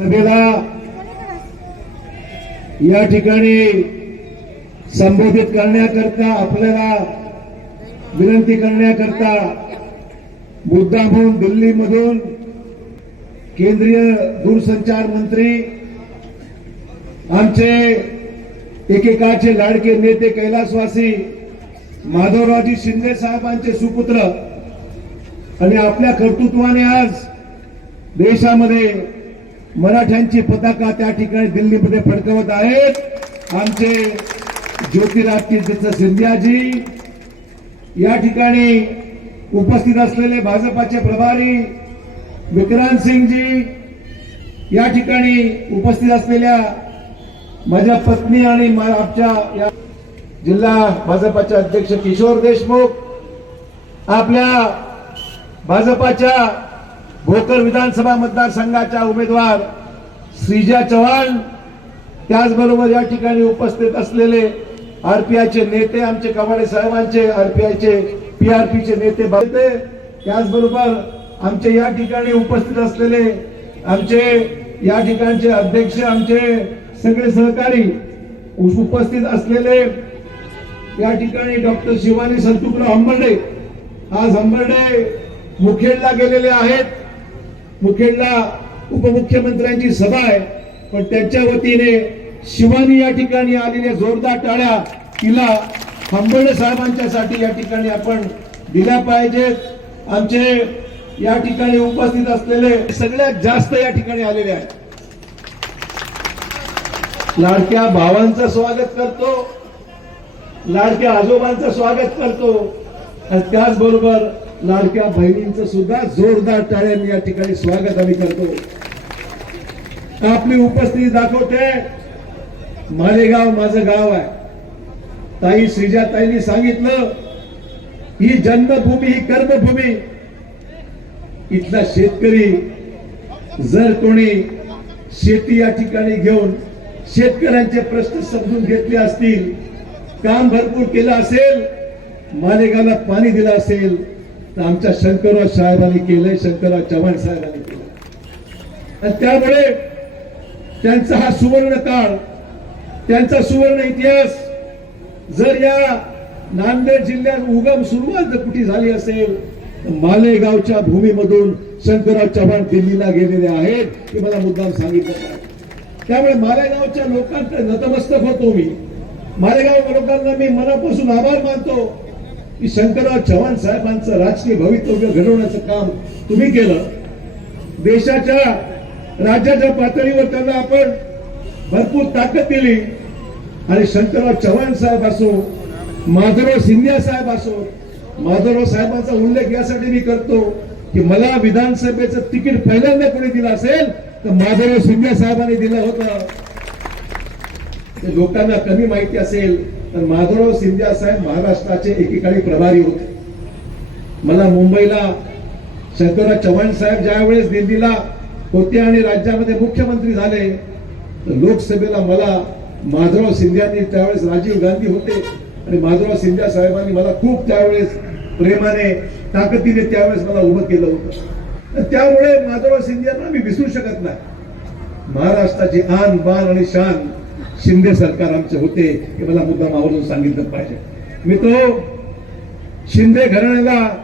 सभेला या ठिकाणी संबोधित करण्याकरता आपल्याला विनंती करण्याकरता मुद्दामहून दिल्लीमधून केंद्रीय दूरसंचार मंत्री आमचे एकेकाचे लाडके नेते कैलासवासी माधवरावजी शिंदे साहेबांचे सुपुत्र आणि आपल्या कर्तृत्वाने आज देशामध्ये मराठ्यांची पताका त्या ठिकाणी दिल्लीमध्ये फडकवत आहेत. आमचे ज्योतिरादित्य सिंधियाजी या ठिकाणी उपस्थित असलेले भाजपाचे प्रभारी विक्रांत सिंगजी या ठिकाणी उपस्थित असलेल्या माझ्या पत्नी आणि आमच्या या जिल्हा भाजपाचे अध्यक्ष किशोर देशमुख आपल्या भाजपाच्या भोकर विधानसभा मतदारसंघाच्या उमेदवार श्रीजा चव्हाण त्याचबरोबर या ठिकाणी उपस्थित असलेले आरपीआयचे नेते आमचे कवाडे साहेबांचे आरपीआयचे पीआरपीचे नेते होते त्याचबरोबर आमचे या ठिकाणी उपस्थित असलेले आमचे या ठिकाणचे अध्यक्ष आमचे सगळे सहकारी उपस्थित असलेले या ठिकाणी डॉक्टर शिवानी संतुकराव अंबर्डे आज हंबर्डे मुखेडला गेलेले आहेत. मुखेडला उपमुख्यमंत्र्यांची सभा आहे पण त्यांच्या वतीने शिवानी या ठिकाणी आलेल्या जोरदार टाळ्या तिला अंबर्डे साहेबांच्यासाठी या ठिकाणी आपण दिल्या पाहिजेत. आमचे या ठिकाणी उपस्थित असलेले सगळ्यात जास्त या ठिकाणी आलेले आहेत. लाडक्या भावांचं स्वागत करतो. लाडक्या आजोबांचं स्वागत करतो. आणि त्याचबरोबर लाडक्या बहिणींचं सुद्धा जोरदार टाळ्यांनी या ठिकाणी स्वागत आम्ही करतो. आपली उपस्थिती दाखवते. मालेगाव माझं गाव आहे. ताई श्रीजाताईंनी सांगितलं ही जन्मभूमी ही कर्मभूमी. इथला शेतकरी जर कोणी शेती या ठिकाणी घेऊन शेतकऱ्यांचे प्रश्न समजून घेतले असतील काम भरपूर केलं असेल मालेगावला पाणी दिलं असेल तर आमच्या शंकरराव साहेबांनी केलंय शंकरराव चव्हाण साहेबांनी केलं आणि त्यामुळे त्यांचा हा सुवर्ण काळ त्यांचा सुवर्ण इतिहास जर या नांदेड जिल्ह्यात उगम सुरुवात जर कुठे झाली असेल तर मालेगावच्या भूमीमधून शंकरराव चव्हाण दिल्लीला गेलेले आहेत हे मला मुद्दाम सांगितलं त्यामुळे मालेगावच्या लोकांकडे नतमस्तक होतो मी. मालेगाव लोकांना मी मनापासून आभार मानतो. की शंकरराव चव्हाण साहेबांचं राजकीय भवितव्य घडवण्याचं काम तुम्ही केलं. देशाच्या राज्याच्या पातळीवर त्यांना आपण भरपूर ताकद दिली. आणि शंकरराव चव्हाण साहेब असो माधवराव सिंधिया साहेब असो माधवराव साहेबांचा उल्लेख यासाठी मी करतो की मला विधानसभेचं तिकीट पहिल्यांदा कोणी दिलं असेल तर माधवराव सिंधिया साहेबांनी दिलं होतं. लोकांना कमी माहिती असेल तर माधवराव सिंधिया साहेब महाराष्ट्राचे एकेकाळी प्रभारी होते. मला मुंबईला शंकरराव चव्हाण साहेब ज्या वेळेस दिल्लीला होते आणि राज्यामध्ये मुख्यमंत्री झाले तर लोकसभेला मला माधवराव सिंधियांनी त्यावेळेस राजीव गांधी होते आणि माधवराव सिंधिया साहेबांनी मला खूप त्यावेळेस प्रेमाने ताकदीने त्यावेळेस मला उभं केलं होतं. तर त्यामुळे माधवराव सिंधियांना मी विसरू शकत नाही. महाराष्ट्राची आन बान आणि शान शिंदे सरकार आमचे होते हे मला मुद्दाम आवर्जून सांगितलं पाहिजे. मित्र शिंदे घराण्याला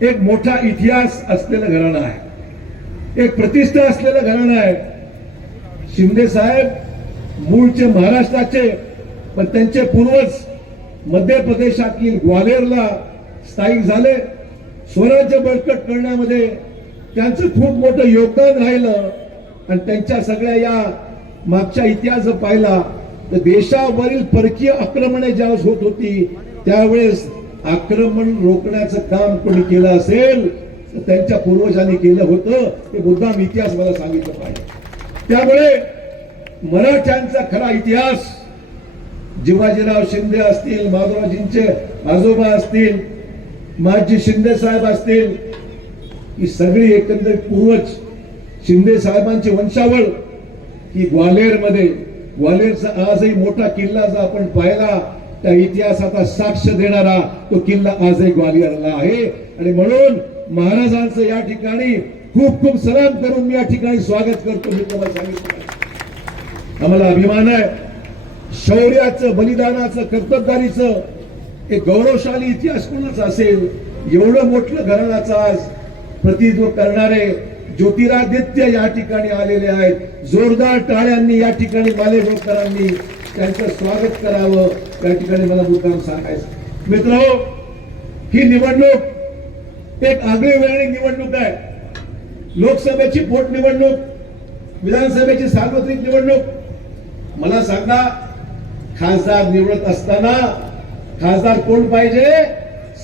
एक मोठा इतिहास असलेलं घराणं आहे. एक प्रतिष्ठा असलेलं घराणं आहे. शिंदे साहेब मूळचे महाराष्ट्राचे पण त्यांचे पूर्वज मध्य प्रदेशातील ग्वालेरला स्थायिक झाले. स्वराज्य बळकट करण्यामध्ये त्यांचं खूप मोठं योगदान राहिलं. आणि त्यांच्या सगळ्या या मागच्या इतिहास जर पाहिला तर देशावरील परकीय आक्रमणे ज्यावेळेस होत होती त्यावेळेस आक्रमण रोखण्याचं काम कोणी केलं असेल तर त्यांच्या पूर्वजांनी केलं होतं हे मुद्दाम इतिहास मला सांगितलं पाहिजे. त्यामुळे मराठ्यांचा खरा इतिहास जिवाजीराव शिंदे असतील माधवरावजींचे आजोबा असतील माजी शिंदे साहेब असतील ही सगळी एकंदरीत पूर्वज शिंदे साहेबांची वंशावळ की ग्वाल्हेरमध्ये ग्वाल्हेरचा आजही मोठा किल्ला जर आपण पाहिला त्या इतिहासाचा साक्ष देणारा तो किल्ला आजही ग्वालियरला आहे. आणि म्हणून महाराजांचं या ठिकाणी खूप खूप सलाम करून मी या ठिकाणी स्वागत करतो मी तुम्हाला सांगितलं. आम्हाला अभिमान आहे. शौर्याचं बलिदानाचं कर्तबदारीचं एक गौरवशाली इतिहास कोणाचा असेल? एवढं मोठं घराण्याचा आज प्रतिनिधित्व करणारे ज्योतिरादित्य या ठिकाणी आलेले आहेत. जोरदार टाळ्यांनी या ठिकाणी मालेगावकरांनी त्यांचं स्वागत करावं. या ठिकाणी मला मुद्दाम सांगायचं मित्र ही निवडणूक एक आगळी वेगळी निवडणूक आहे. लोकसभेची पोटनिवडणूक विधानसभेची सार्वत्रिक निवडणूक. मला सांगा खासदार निवडत असताना खासदार कोण पाहिजे?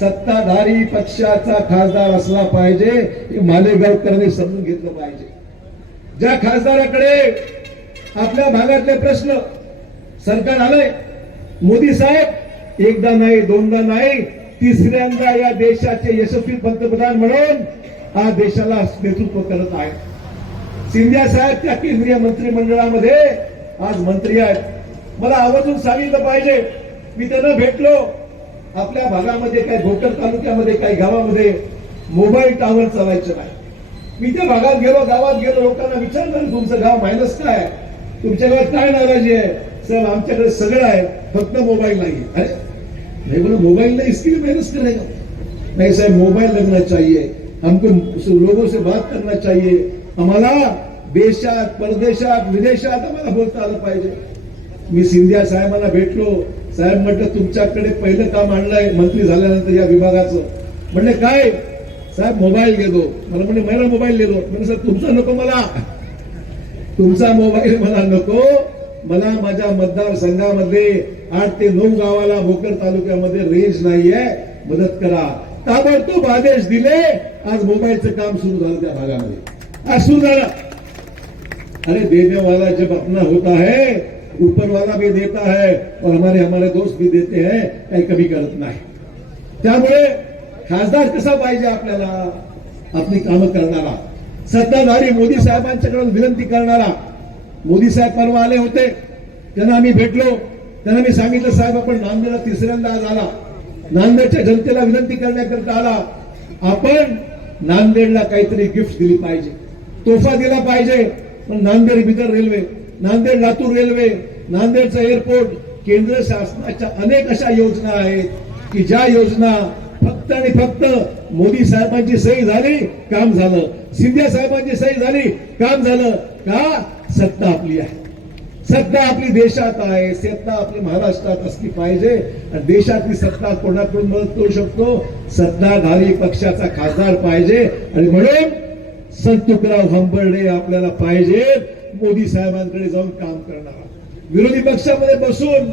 सत्ताधारी पक्षाचा खासदार असला पाहिजे हे मालेगावकरांनी समजून घेतलं पाहिजे. ज्या खासदाराकडे आपल्या भागातले प्रश्न सरकार आलंय मोदी साहेब एकदा नाही दोनदा नाही तिसऱ्यांदा या देशाचे यशस्वी पंतप्रधान म्हणून हा देशाला नेतृत्व करत आहेत. सिंधिया साहेब त्या केंद्रीय मंत्रिमंडळामध्ये आज मंत्री आहेत. मला आवर्जून सांगितलं पाहिजे मी त्यांना भेटलो. आपल्या भागामध्ये काही भोकर तालुक्यामध्ये काही गावामध्ये मोबाईल टावर चालायचं नाही. मी त्या भागात गेलो गावात गेलो लोकांना विचारलं तुमचं गाव मायनस काय तुमच्या गावात काय नाराजी आहे? सर आमच्याकडे सगळं आहे फक्त मोबाईल नाही अरे नाही बोला मोबाईल नाही इसके लिए माइनस करेगा? नहीं साहब मोबाइल लगना चाहिए हमको लोगों से बात करना चाहिए। आम्हाला देशात परदेशात विदेशात आम्हाला बोलता आलं पाहिजे। मी सिंधिया साहेबांना भेटलो साहेब म्हटलं तुमच्याकडे पहिलं काम आणलंय मंत्री झाल्यानंतर या विभागाचं. म्हणले काय? साहेब मोबाईल घेतो. मला म्हणजे मला मोबाईल घेतो म्हणजे सर तुमचा नको मला. तुमचा मोबाईल मला नको. मला माझ्या मतदारसंघामध्ये आठ ते नऊ गावाला भोकर तालुक्यामध्ये रेंज नाहीये. मदत करा. ताबडतोब आदेश दिले. आज मोबाईलचं काम सुरू झालं त्या भागामध्ये. आज सुरू झालं. अरे देने वाला जब अपना होता है ऊपर वाला भी देता है और हमारे हमारे दोस्त भी देते हैं काही कमी करत नाही त्यामुळे खासदार कसा पाहिजे आपल्याला? आपली कामं करणारा. सत्ताधारी मोदी साहेबांच्याकडून विनंती करणारा. मोदी साहेब परवा आले होते. त्यांना आम्ही भेटलो. त्यांना मी सांगितलं साहेब आपण नांदेडला तिसऱ्यांदा आज आला. नांदेडच्या जनतेला विनंती करण्याकरता आला. आपण नांदेडला काहीतरी गिफ्ट दिली पाहिजे. तोफा दिला पाहिजे. पण नांदेड बिदर रेल्वे नांदेड लातूर रेल्वे नांदेडचं एअरपोर्ट केंद्र शासनाच्या अनेक अशा योजना आहेत की ज्या योजना फक्त आणि फक्त मोदी साहेबांची सही झाली काम झालं. शिंदे साहेबांची सही झाली काम झालं. का? सत्ता आपली आहे. सत्ता आपली देशात आहे. सत्ता आपली महाराष्ट्रात असली पाहिजे. आणि देशातली सत्ता कोणाकडून मदत करू शकतो? सत्ताधारी पक्षाचा खासदार पाहिजे. आणि म्हणून संतुकराव हंबर्डे आपल्याला पाहिजे मोदी साहेबांकडे जाऊन काम करणारा विरोधी पक्षामध्ये बसून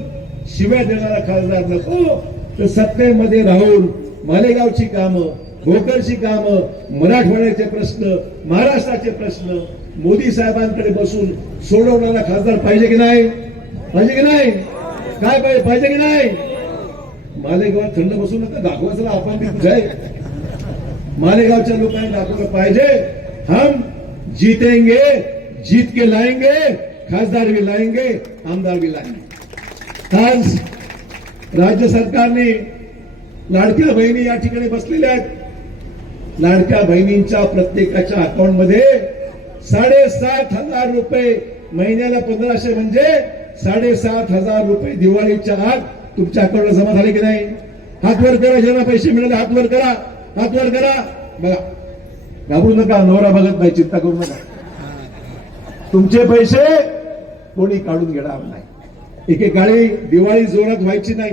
शिव्या देणारा खासदार नको. तर सत्तेमध्ये राहून मालेगावची कामं भोकरची कामं मराठवाड्याचे प्रश्न महाराष्ट्राचे प्रश्न मोदी साहेबांकडे बसून सोडवणारा खासदार पाहिजे की नाही? पाहिजे की नाही? काय पाहिजे? पाहिजे की नाही? मालेगावात थंड बसू नका दाखवायचं आपण बी मालेगावच्या लोकांनी दाखवलं पाहिजे. हम जीतेंगे. जीत के लाएंगे खासदार भी लाएंगे आमदार भी लाएंगे। आज राज्य सरकारने लाडक्या बहिणी या ठिकाणी बसलेल्या आहेत. लाडक्या बहिणींच्या प्रत्येकाच्या अकाउंटमध्ये साडेसात हजार रुपये महिन्याला पंधराशे म्हणजे साडेसात हजार रुपये दिवाळीच्या आत तुमच्या अकाउंटला जमा झाले की नाही? हातवर करा ज्यांना पैसे मिळाले हातवर करा हातवर करा. बघा घाबरू नका नवरा बघत नाही चिंता करू नका. तुमचे पैसे कोणी काढून घेणार नाही. एकेकाळी दिवाळी जोरात व्हायची नाही.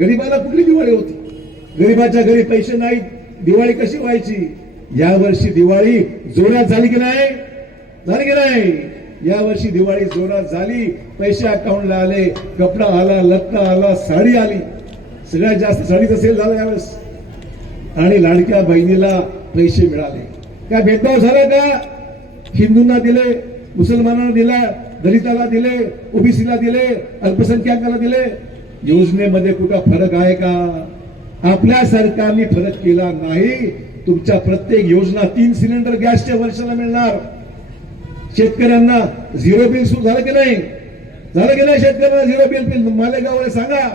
गरीबाला कुठली दिवाळी होती? गरीबाच्या घरी पैसे नाहीत. दिवाळी कशी व्हायची? या वर्षी दिवाळी जोरात झाली की नाही? झाली की नाही? या वर्षी दिवाळी जोरात झाली. पैसे अकाउंटला आले कपडा आला लत्ता आला साडी आली. सगळ्यात जास्त साडीचा सेल झाला यावेळेस. आणि लाडक्या बहिणीला पैसे मिळाले. काय भेदभाव झाला का? हिंदूंना दिले. मुसलमानांना दिला दलिताला दिले ओबीसीला दिले अल्पसंख्याकाला दिले. योजनेमध्ये कुठं फरक आहे का? आपल्या सरकारने फरक केला नाही. तुमच्या प्रत्येक योजना तीन सिलेंडर गॅसच्या वर्षाला मिळणार. शेतकऱ्यांना झिरो बिल सुरू झालं की नाही? झालं की नाही शेतकऱ्यांना झिरो बिल? बिल मालेगावला सांगा.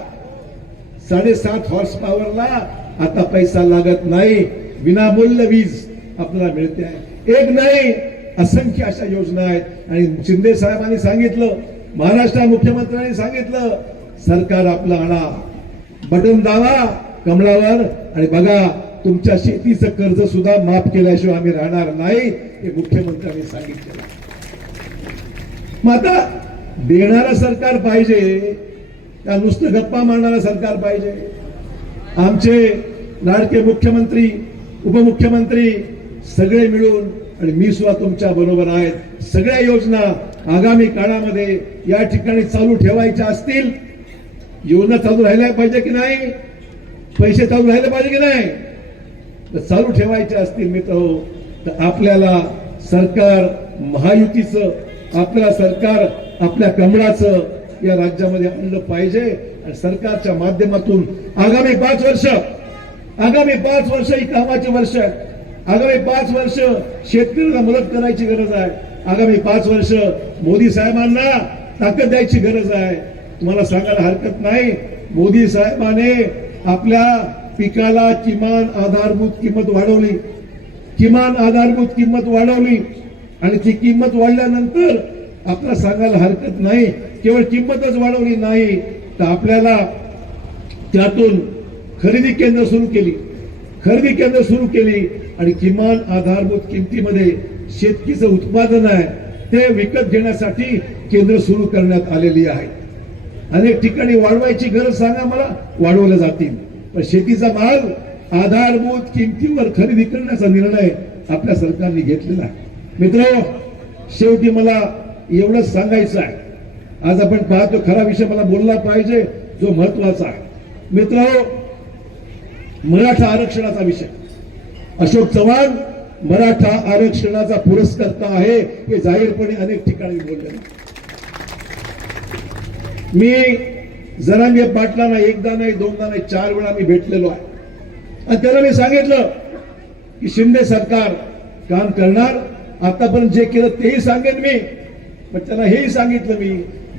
साडेसात हॉर्स पॉवरला आता पैसा लागत नाही. विनामूल्य वीज आपल्याला मिळते. आहे एक नाही असंख्य अशा योजना आहेत. आणि शिंदे साहेबांनी सांगितलं महाराष्ट्र मुख्यमंत्र्यांनी सांगितलं सरकार आपलं आणा. बटन दावा कमळावर. आणि बघा तुमच्या शेतीचं कर्ज सुद्धा माफ केल्याशिवाय आम्ही राहणार नाही हे मुख्यमंत्र्यांनी सांगितलं. मग आता देणारं सरकार पाहिजे का नुसतं गप्पा मारणारं सरकार पाहिजे. आमचे लाडके मुख्यमंत्री उपमुख्यमंत्री सगळे मिळून आणि मी सुद्धा तुमच्या बरोबर आहेत. सगळ्या योजना आगामी काळामध्ये या ठिकाणी चालू ठेवायच्या असतील. योजना चालू राहिल्या पाहिजे की नाही? पैसे चालू राहिले पाहिजे की नाही? तर चालू ठेवायचे असतील मित्र हो, तर आपल्याला सरकार महायुतीचं आपल्या सरकार आपल्या कमळाचं या राज्यामध्ये आणलं पाहिजे. आणि सरकारच्या माध्यमातून आगामी पाच वर्ष आगामी पाच वर्ष ही कामाची वर्ष आहेत. आगामी पाच वर्ष शेतकऱ्यांना मदत करायची गरज आहे. आगामी पाच वर्ष मोदी साहेबांना ताकद द्यायची गरज आहे. तुम्हाला सांगायला हरकत नाही. मोदी साहेबाने आपल्या पिकाला किमान आधारभूत किंमत वाढवली. किमान आधारभूत किंमत वाढवली. आणि ती किंमत वाढल्यानंतर आपल्याला सांगायला हरकत नाही. केवळ किंमतच वाढवली नाही तर आपल्याला त्यातून खरेदी केंद्र सुरू केली. खरेदी केंद्र सुरू केली. आणि किमान आधारभूत किमतीमध्ये शेतकीचं उत्पादन आहे ते विकत घेण्यासाठी केंद्र सुरू करण्यात आलेली आहे. अनेक ठिकाणी वाढवायची गरज सांगा मला वाढवल्या जातील. पण शेतीचा माल आधारभूत किमतीवर खरेदी करण्याचा निर्णय आपल्या सरकारने घेतलेला आहे. मित्र शेवटी मला एवढंच सांगायचं आहे. आज आपण पाहतो खरा विषय मला बोलला पाहिजे जो महत्त्वाचा आहे. मित्र मराठा आरक्षणाचा विषय. अशोक चव्हाण मराठा आरक्षणाचा पुरस्कर्ता आहे हे जाहीरपणे अनेक ठिकाणी बोलले. मी जरांगे पाटलांना एकदा नाही दोनदा नाही चार वेळा मी भेटलेलो आहे. आणि त्याला मी सांगितलं की शिंदे सरकार काम करणार. आतापर्यंत जे केलं तेही सांगेन मी. पण त्याला हेही सांगितलं मी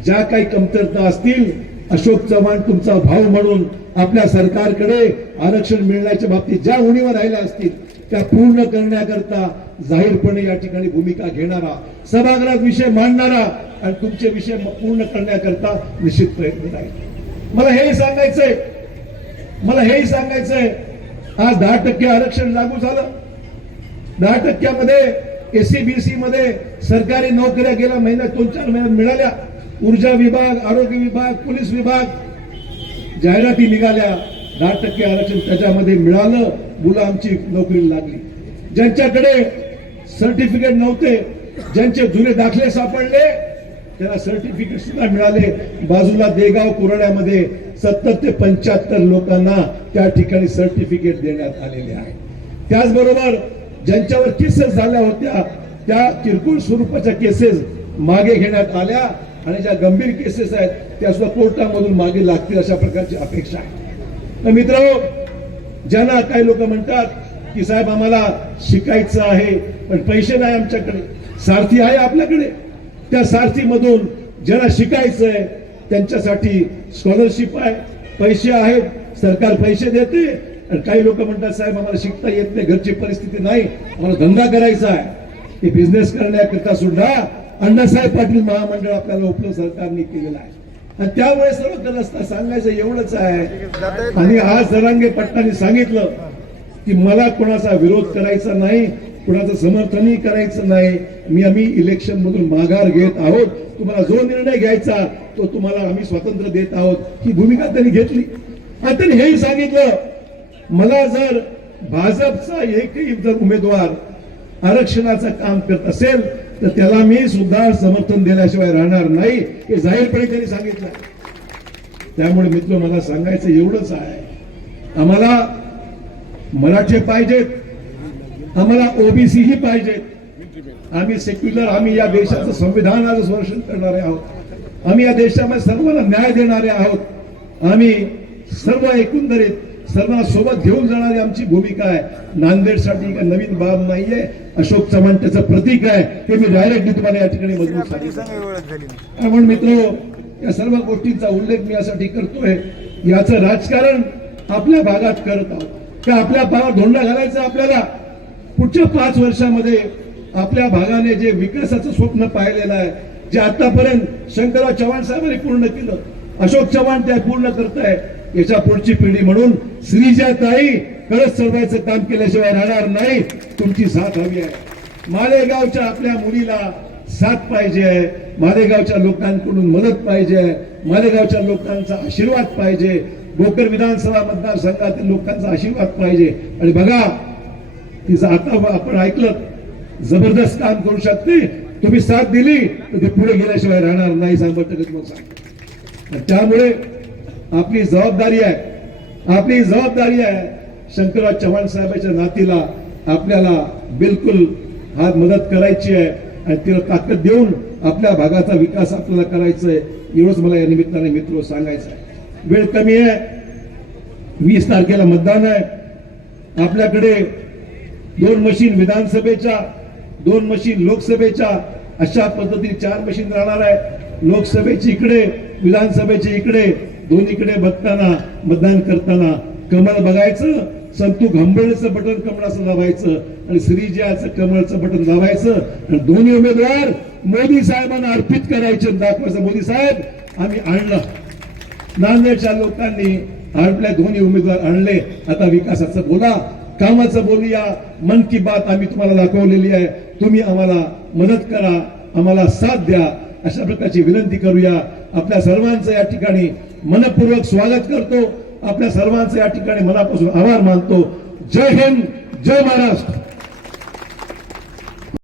ज्या काही कमतरता असतील अशोक चव्हाण तुमचा भाऊ म्हणून आपल्या सरकारकडे आरक्षण मिळण्याच्या बाबतीत ज्या उणीवर राहिल्या असतील त्या पूर्ण करण्याकरता जाहीरपणे या ठिकाणी भूमिका घेणारा सभागृहात विषय मांडणारा आणि तुमचे विषय पूर्ण करण्याकरता निश्चित प्रयत्न राहील मला हेही सांगायचंय मला हेही सांगायचंय आज दहा टक्के आरक्षण लागू झालं. दहा टक्क्यामध्ये एससीबीसी मध्ये सरकारी नोकऱ्या गेल्या महिन्यात दोन चार महिन्यात मिळाल्या. ऊर्जा विभाग आरोग्य विभाग पोलीस विभाग जाहिराती निघाल्या. दहा टक्के आरक्षण त्याच्यामध्ये मिळालं मुलं आमची नोकरीला लागली. ज्यांच्याकडे सर्टिफिकेट नव्हते ज्यांचे जुने दाखले सापडले त्यांना सर्टिफिकेट सुद्धा मिळाले. बाजूला देगाव कुराड्यामध्ये सत्तर ते पंच्याहत्तर लोकांना त्या ठिकाणी सर्टिफिकेट देण्यात आलेले आहे. त्याचबरोबर ज्यांच्यावर केसेस झाल्या होत्या त्या किरकोळ स्वरूपाच्या केसेस मागे घेण्यात आल्या. आणि ज्या गंभीर केसेस आहेत त्या सुद्धा कोर्टामधून मागे लागतील अशा प्रकारची अपेक्षा आहे. तर मित्र ज्यांना काही लोक म्हणतात की साहेब आम्हाला शिकायचं आहे पण पैसे नाही आमच्याकडे. सारथी आहे आपल्याकडे. त्या सारथीमधून ज्यांना शिकायचं आहे त्यांच्यासाठी स्कॉलरशिप आहे. पैसे आहेत सरकार पैसे देते. आणि काही लोक म्हणतात साहेब आम्हाला शिकता येत नाही घरची परिस्थिती नाही. आम्हाला धंदा करायचा आहे. ते बिझनेस करण्याकरता सुद्धा अण्णासाहेब पाटील महामंडळ आपल्याला उपलब्ध सरकारने केलेलं आहे. त्यामुळे सर्व असता सांगायचं एवढंच आहे. आणि आज जरांगे पट्टाने सांगितलं की मला कोणाचा विरोध करायचा नाही कोणाचं समर्थनही करायचं नाही. मी आम्ही इलेक्शन मधून माघार घेत आहोत. तुम्हाला जो निर्णय घ्यायचा तो तुम्हाला आम्ही स्वातंत्र्य देत आहोत. ही भूमिका त्यांनी घेतली. आणि त्यांनी हेही सांगितलं मला जर भाजपचा एकही जर उमेदवार आरक्षणाचं काम करत असेल तर त्याला मी सुद्धा समर्थन दिल्याशिवाय राहणार नाही हे जाहीरपणे त्यांनी सांगितलं. त्यामुळे मित्र मला सांगायचं एवढंच आहे. आम्हाला मराठे पाहिजेत. आम्हाला ओबीसी ही पाहिजेत. आम्ही सेक्युलर आम्ही या देशाचं संविधानाचं संरक्षण करणारे आहोत. आम्ही या देशामध्ये सर्वांना न्याय देणारे आहोत. आम्ही सर्व एकंदरीत सर्वांना सोबत घेऊन जाणारी आमची भूमिका आहे. नांदेडसाठी नवीन बाब नाहीये. अशोक चव्हाण त्याचं प्रतीक आहे. हे मी डायरेक्टली तुम्हाला या ठिकाणी मजबूत सांगितलं म्हणून मित्र या सर्व गोष्टींचा उल्लेख मी यासाठी करतोय. याचं राजकारण आपल्या भागात करत आहोत. का आपल्या भागात धोंडा घालायचा आपल्याला? पुढच्या पाच वर्षामध्ये आपल्या भागाने जे विकासाचं स्वप्न पाहिलेलं आहे जे आतापर्यंत शंकरराव चव्हाण साहेबांनी पूर्ण केलं अशोक चव्हाण त्या पूर्ण करताय याच्या पुढची पिढी म्हणून श्रीजाताई कळत चढवायचं काम केल्याशिवाय राहणार नाही. तुमची साथ हवी आहे. मालेगावच्या आपल्या मुलीला साथ पाहिजे आहे. मालेगावच्या लोकांकडून मदत पाहिजे आहे. मालेगावच्या लोकांचा आशीर्वाद पाहिजे. भोकर विधानसभा मतदारसंघातील लोकांचा आशीर्वाद पाहिजे. आणि बघा तिचं आता आपण ऐकलं जबरदस्त काम करू शकते. तुम्ही साथ दिली तर ते पुढे गेल्याशिवाय राहणार नाही सांगत टक्के तुम्हाला त्यामुळे आपली जबाबदारी आहे. आपली जबाबदारी आहे. शंकरराव चव्हाण साहेबांच्या नातीला आपल्याला बिलकुल हात मदत करायची आहे आणि तिला ताकद देऊन आपल्या भागाचा विकास आपल्याला करायचा आहे. एवढंच मला या निमित्ताने मित्र सांगायचं आहे. वेळ कमी आहे. वीस तारखेला मतदान आहे. आपल्याकडे दोन मशीन विधानसभेच्या दोन मशीन लोकसभेच्या अशा पद्धतीने चार मशीन राहणार आहे. लोकसभेची इकडे विधानसभेची इकडे दोन्हीकडे बघताना मतदान करताना कमळ बघायचं संतू घंबळचं बटन कमळाचं दाबायचं आणि श्रीजयाचं कमळचं बटन दाबायचं. आणि दोन्ही उमेदवार मोदी साहेबांना अर्पित करायचे दाखवायचं. मोदी साहेब आम्ही आणलं. नांदेडच्या लोकांनी आपल्या दोन्ही उमेदवार आणले. आता विकासाचं बोला कामाचं बोलूया. मन की बात आम्ही तुम्हाला दाखवलेली आहे. तुम्ही आम्हाला मदत करा आम्हाला साथ द्या. अशा प्रकारची विनंती करूया. आपल्या सर्वांचं या ठिकाणी मनपूर्वक स्वागत करतो. आपल्या सर्वांचे या ठिकाणी मनापासून आभार मानतो. जय हिंद जय महाराष्ट्र.